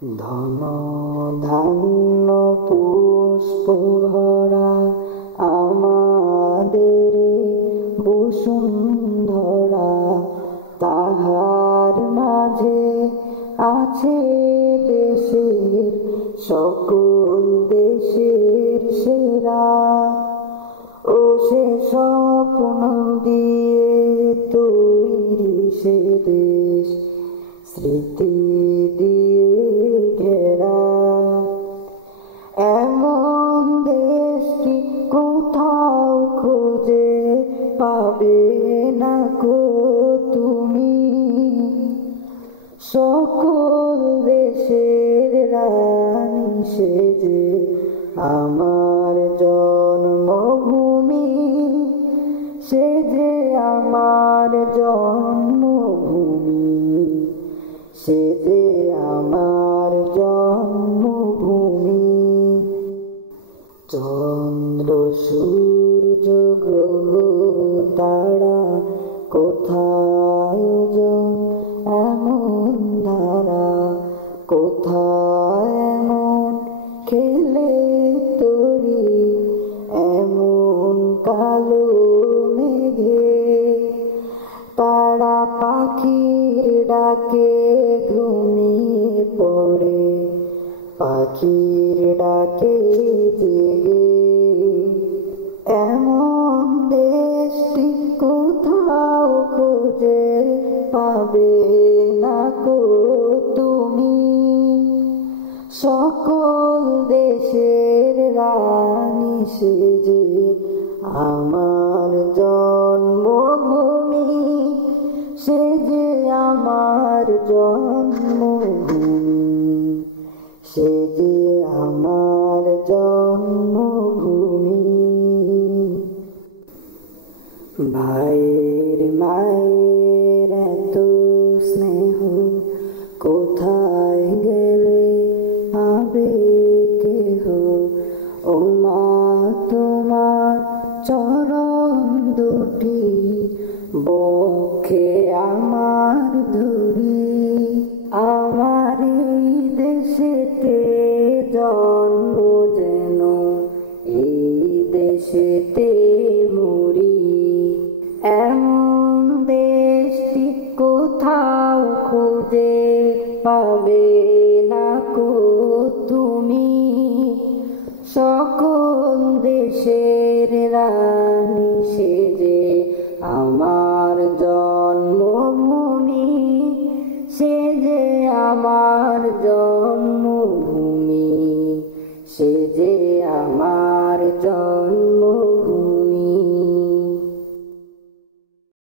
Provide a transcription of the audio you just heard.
ধন ধান্য পুষ্প ভরা আমাদের বসুন্ধরা, তাহার মাঝে আছে দেশের সকল দেশের সেরা। ও সে স্বপ্ন দিয়ে তৈরি সে দেশ, স্মৃতি দিয়ে ঘেরা। এমন দেশটি কোথাও খুঁজে পাবে না কো তুমি। সকল দেশের রানী সেজে আমার জন্মভূমি, সে যে আমার জন্মভূমি, সে যে আমার জন্মভূমি। চন্দ্র সূর্য গ্রহ তারা কোথায় এমন ধারা, কোথায় এমন খেলে তরি, এমন কালো মেঘে। তারা পাখির ডাকে ঘুমিয়ে পড়ে, পাখির ডাকে জেগে। এমন দেশটি কোথাও খুঁজে পাবে না কো তুমি। সকল দেশের রানী সেজে আমার জন্মভূমি, সে যে আমার জন্মভূমি, সে যে আমার জন্মভূমি। ভাইয়ের মায়ের এত স্নেহ কোথায় গেলে পাবে কেহ। ও মা তোমার চরণ দুটি বক্ষে আমার ধরি। আমার এই দেশেতে জন্ম যেন এই দেশেতে মরি। এমন দেশটি কোথাও খুঁজে পাবে না কো তুমি। সকল দেশের রানী সেজে আমার জন্মভূমি, সে যে আমার জন্মভূমি, সে যে